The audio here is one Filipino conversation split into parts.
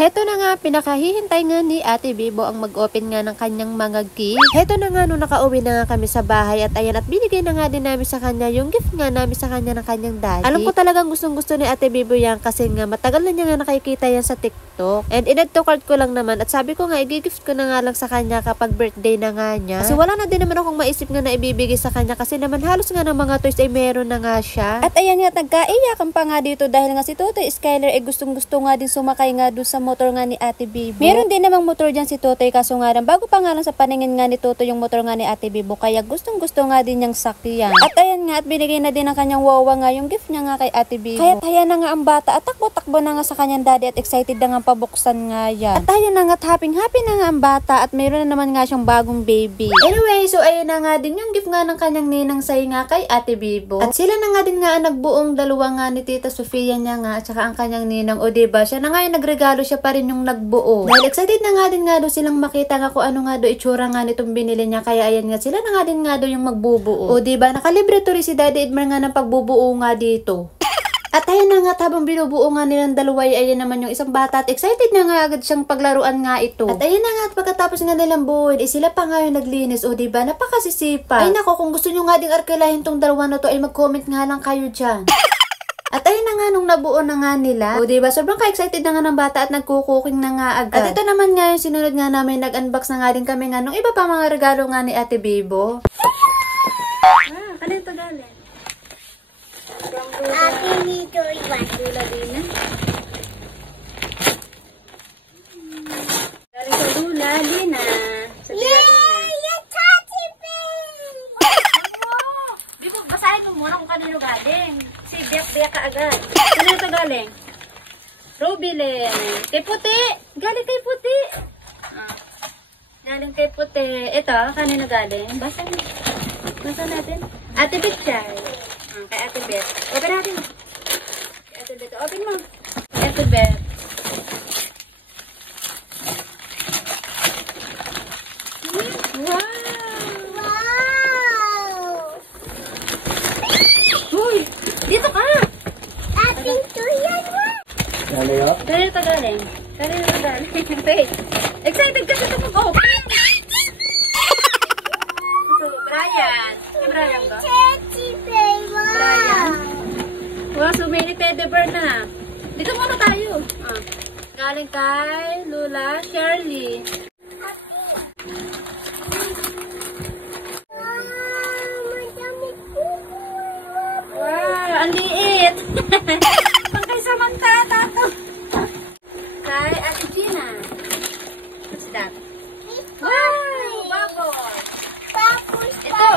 Heto na nga, pinakahihintay nga ni Ate Bibo ang mag-open nga ng kanyang mga gift. Heto na nga, nung nakauwi na nga kami sa bahay at ayan, at binigay na nga din namin sa kanya yung gift nga namin sa kanya ng kanyang daddy. Alam ko talagang gustong-gusto ni Ate Bibo yan kasi nga matagal na niya nga nakikita yan sa TikTok. And in-add to cart ko lang naman at sabi ko nga, i-gift ko na nga lang sa kanya kapag birthday na nga niya. Kasi wala na din naman akong maisip nga na ibibigay sa kanya kasi naman halos nga ng mga toys ay meron na nga siya. At ayan nga, nagkaiyakan pa nga dito dahil nga si Totoy Skyler ay gustong-gusto nga din sumakay nga doon sa motor nga ni Ate Bibo. Meron din namang motor dyan si Totoy kaso nga lang, bago pa nga lang sa paningin nga ni Totoy yung motor nga ni Ate Bibo kaya gustong-gusto nga din niyang sakyan. At ayan nga, at binigay na din ng kanyang wawa nga yung gift niya nga kay Ate Bibo. Kaya ayan na nga ang bata at takbo-takbo na nga sa kanyang daddy at excited na nga pabuksan nga yan. At ayan na nga at happy na nga ang bata at mayroon na naman nga siyang bagong baby. Anyway, so ayan na nga din yung gift nga ng kanyang ninang say nga kay Ate Bibo. At sila na nga din nga nagbuong dalawa nga ni Tita Sofia niya nga at saka ang kanyang ninang. O diba, siya na nga yung nagregalo, siya pa rin yung nagbuo. Dahil excited na nga din nga doon silang makita nga kung ano nga doon itsura nga nitong binili niya. Kaya ayan nga, sila na nga din nga doon yung magbubuo. O diba, nakalibre to rin si Daddy Edmar nga ng pagbubuo nga dito. At ayan na nga, habang binubuo nga nilang dalawa, ayan naman yung isang bata at excited na nga agad siyang paglaruan nga ito. At ayan na nga, at pagkatapos nga nilang buuin, sila pa nga yung naglinis. O diba, napakasisipa. Ay nako, kung gusto nyo nga ding arkilahin tong dalawa na to, ay mag-comment nga lang kayo dyan. At ayun na nga, nung nabuo na nga nila. O diba, sobrang ka-excited na nga ng bata at nagkukuking na nga agad. At ito naman nga yung sinunod nga namin, nag-unbox na nga din kami nga nung iba pa mga regalo nga ni Ate Bibo. Kanina ito galing? Ate Bibo iwan. Lula din na. Galing sa Lula, Lina. Sa Lula, Lina. Di mo, basahin mo muna kung kanino galing. Si biyak-biyak ka agad. Kanino ito galing? Rubilin. Kay Puti. Galing kay Puti. Galing kay Puti. Ito, kanino galing? Basa natin. Ate Bitchay. Kay Ate Bet. Open natin. Kay Ate Bet. Open mo. Kay Ate Bet. Wow! Dito ka! Ating tuyan mo! Kanino ito galing? Kanino ito galing? Wait. Excited kasi ito mag-open! Ito, Brian. Si Brian ba? Brian. Wow, so many teddy bear na. Dito muna tayo. Galing kay Lula Shirley. Ang liit! Pangkay Samantha to. Kay Ate Gina. What's that? Wow! Bubble! Ito!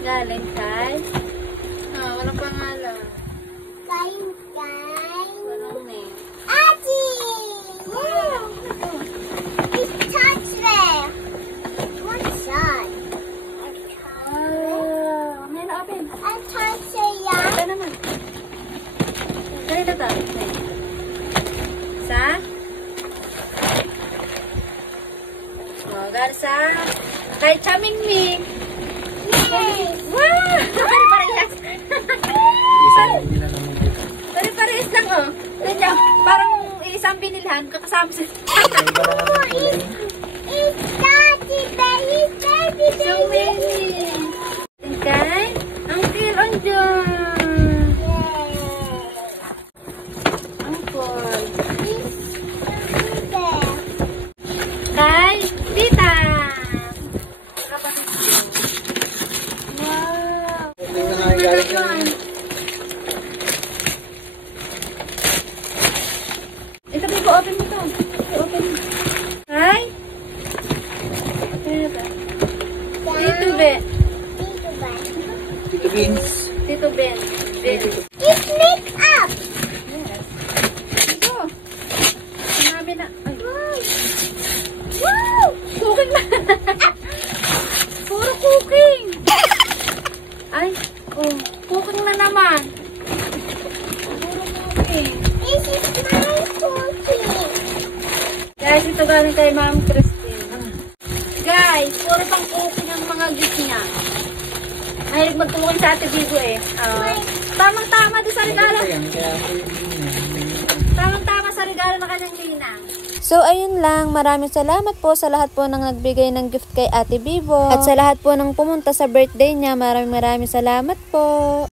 Galing kay... walang pangalan. Walang name. Ate! Wow! It's touch there. What's that? May na-open. I touch it. Ito naman. Ganito to. Sa? Galing sa... Kay Chamingming. Yay! Wow! Pare-parehas. Pare-parehas lang, oh. Ganyan, parang isang binilhan, kakasama sa... It's Daddy, baby, baby, So many. Okay? Uncle, andyan. Uncle. Kay Tita. Wow. Ito, Bibo, open mo ito. Open mo. Hi? Tito Ben. Tito Beans. Tito Ben. It's mixed up. Yes. Ito. Sinabi na. Ay. Wow! Cooking na. Puro cooking. Ay. Oh. Cooking na naman. Puro cooking. This is my cookie. Guys, ito galing kay Ma'am Christine. Guys, puro pang cooking ang mga gift niya. Mahilig magtulong sa Ate Bibo eh. Tamang-tama doon sa regalo. Tamang-tama sa regalo. regalo na kanyang ninang. So, ayun lang. Maraming salamat po sa lahat po ng nagbigay ng gift kay Ate Bibo. At sa lahat po ng pumunta sa birthday niya, maraming salamat po.